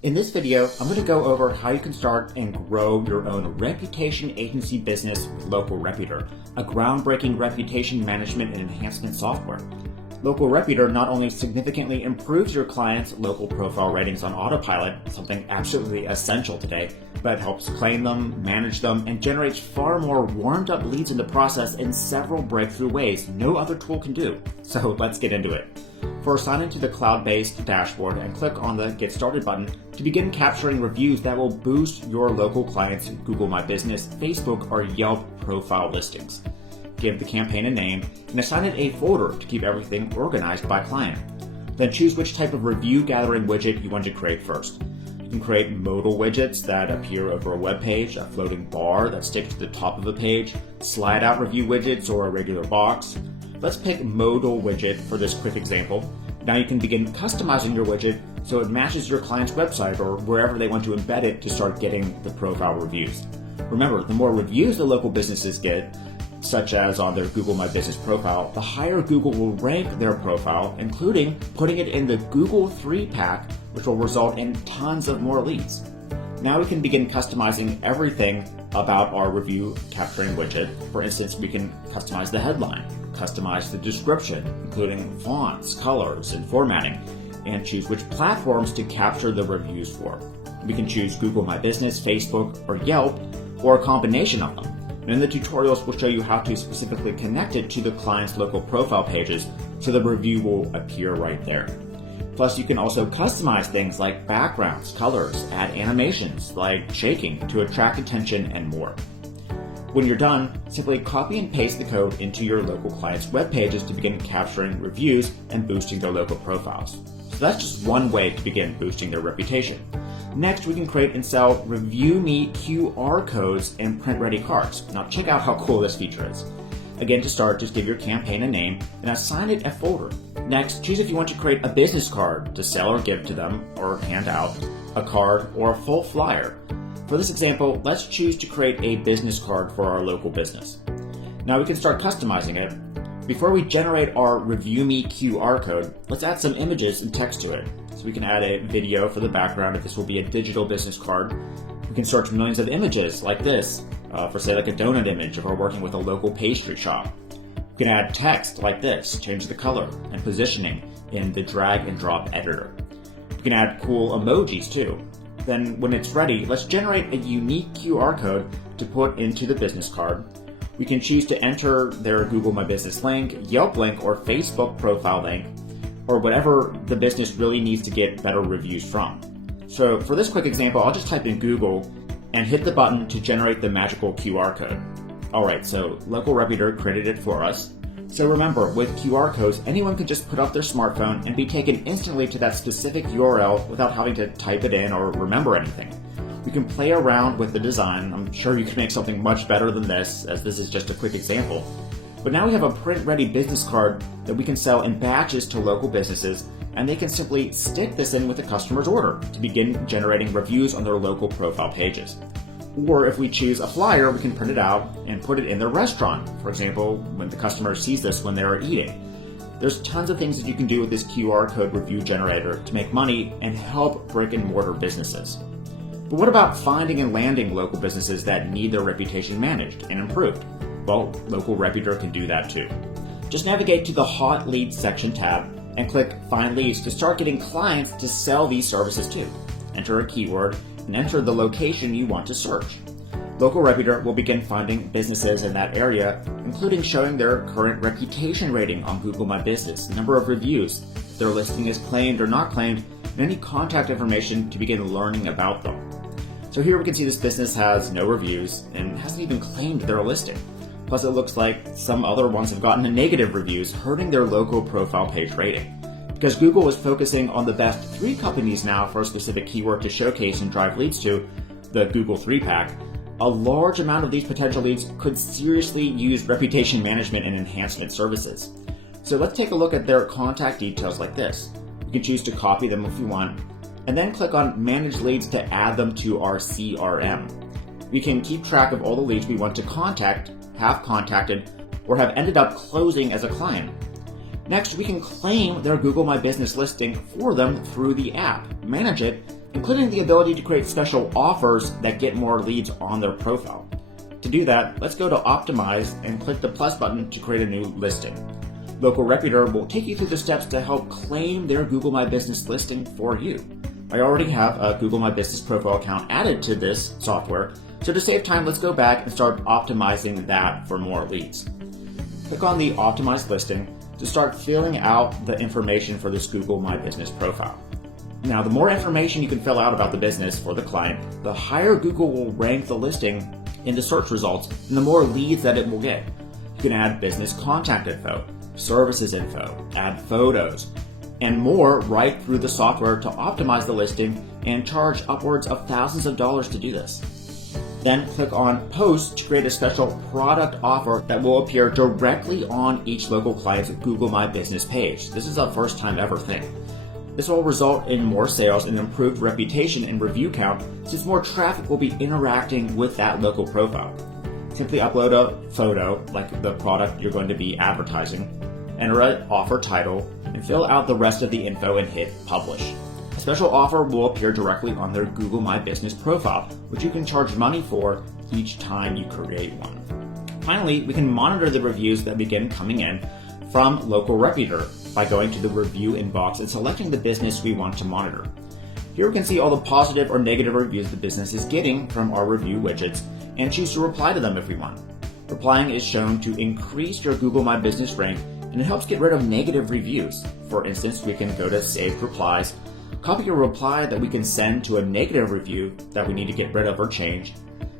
In this video, I'm going to go over how you can start and grow your own reputation agency business with Local Reputor, a groundbreaking reputation management and enhancement software. Local Reputor not only significantly improves your clients' local profile ratings on autopilot, something absolutely essential today, but helps claim them, manage them, and generates far more warmed-up leads in the process in several breakthrough ways no other tool can do. So let's get into it. First, sign into the cloud-based dashboard and click on the Get Started button to begin capturing reviews that will boost your local clients' Google My Business, Facebook, or Yelp profile listings. Give the campaign a name and assign it a folder to keep everything organized by client. Then choose which type of review gathering widget you want to create first. You can create modal widgets that appear over a web page, a floating bar that sticks to the top of a page, slide out review widgets, or a regular box. Let's pick modal widget for this quick example. Now you can begin customizing your widget so it matches your client's website or wherever they want to embed it to start getting the profile reviews. Remember, the more reviews the local businesses get, such as on their Google My Business profile, the higher Google will rank their profile, including putting it in the Google 3-pack, which will result in tons of more leads. Now we can begin customizing everything about our review capturing widget. For instance, we can customize the headline, customize the description, including fonts, colors, and formatting, and choose which platforms to capture the reviews for. We can choose Google My Business, Facebook, or Yelp, or a combination of them. And in the tutorials, we'll show you how to specifically connect it to the client's local profile pages so the review will appear right there. Plus, you can also customize things like backgrounds, colors, add animations like shaking to attract attention, and more. When you're done, simply copy and paste the code into your local client's web pages to begin capturing reviews and boosting their local profiles. So that's just one way to begin boosting their reputation. Next, we can create and sell Review Me QR codes and print-ready cards. Now check out how cool this feature is. Again, to start, just give your campaign a name and assign it a folder. Next, choose if you want to create a business card to sell or give to them or hand out, a card, or a full flyer. For this example, let's choose to create a business card for our local business. Now we can start customizing it. Before we generate our Review Me QR code, let's add some images and text to it. So we can add a video for the background if this will be a digital business card. We can search millions of images like this, for say like a donut image if we're working with a local pastry shop. We can add text like this, change the color and positioning in the drag and drop editor. We can add cool emojis too. Then when it's ready, let's generate a unique QR code to put into the business card. We can choose to enter their Google My Business link, Yelp link, or Facebook profile link, or whatever the business really needs to get better reviews from. So for this quick example, I'll just type in Google and hit the button to generate the magical QR code. Alright, so Local Reputor created it for us. So remember, with QR codes, anyone can just put up their smartphone and be taken instantly to that specific URL without having to type it in or remember anything. We can play around with the design. I'm sure you can make something much better than this, as this is just a quick example. But now we have a print-ready business card that we can sell in batches to local businesses, and they can simply stick this in with the customer's order to begin generating reviews on their local profile pages. Or if we choose a flyer, we can print it out and put it in their restaurant. For example, when the customer sees this when they are eating. There's tons of things that you can do with this QR code review generator to make money and help brick and mortar businesses. But what about finding and landing local businesses that need their reputation managed and improved? Well, Local Reputor can do that too. Just navigate to the Hot Leads section tab and click Find Leads to start getting clients to sell these services to. Enter a keyword and enter the location you want to search. Local Reputor will begin finding businesses in that area, including showing their current reputation rating on Google My Business, number of reviews, if their listing is claimed or not claimed, and any contact information to begin learning about them. So here we can see this business has no reviews and hasn't even claimed their listing. Plus it looks like some other ones have gotten negative reviews, hurting their local profile page rating. Because Google is focusing on the best 3 companies now for a specific keyword to showcase and drive leads to, the Google 3-pack, a large amount of these potential leads could seriously use reputation management and enhancement services. So let's take a look at their contact details like this. You can choose to copy them if you want, and then click on Manage Leads to add them to our CRM. We can keep track of all the leads we want to contact, have contacted, or have ended up closing as a client. Next, we can claim their Google My Business listing for them through the app, manage it, including the ability to create special offers that get more leads on their profile. To do that, let's go to Optimize and click the plus button to create a new listing. Local Reputor will take you through the steps to help claim their Google My Business listing for you. I already have a Google My Business profile account added to this software, so to save time, let's go back and start optimizing that for more leads. Click on the Optimize listing to start filling out the information for this Google My Business profile. Now, the more information you can fill out about the business for the client, the higher Google will rank the listing in the search results and the more leads that it will get. You can add business contact info, services info, add photos, and more right through the software to optimize the listing and charge upwards of thousands of dollars to do this. Then click on Post to create a special product offer that will appear directly on each local client's Google My Business page. This is a first time ever thing. This will result in more sales and improved reputation and review count, since more traffic will be interacting with that local profile. Simply upload a photo, like the product you're going to be advertising, enter an offer title, and fill out the rest of the info and hit Publish. A special offer will appear directly on their Google My Business profile, which you can charge money for each time you create one. Finally, we can monitor the reviews that begin coming in from Local Reputor by going to the review inbox and selecting the business we want to monitor. Here we can see all the positive or negative reviews the business is getting from our review widgets and choose to reply to them if we want. Replying is shown to increase your Google My Business rank, and it helps get rid of negative reviews. For instance, we can go to Saved Replies, copy a reply that we can send to a negative review that we need to get rid of or change,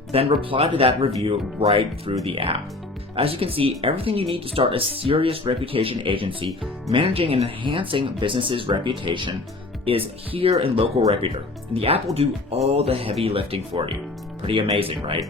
then reply to that review right through the app. As you can see, everything you need to start a serious reputation agency managing and enhancing businesses' reputation is here in Local Reputor, and the app will do all the heavy lifting for you. Pretty amazing, right?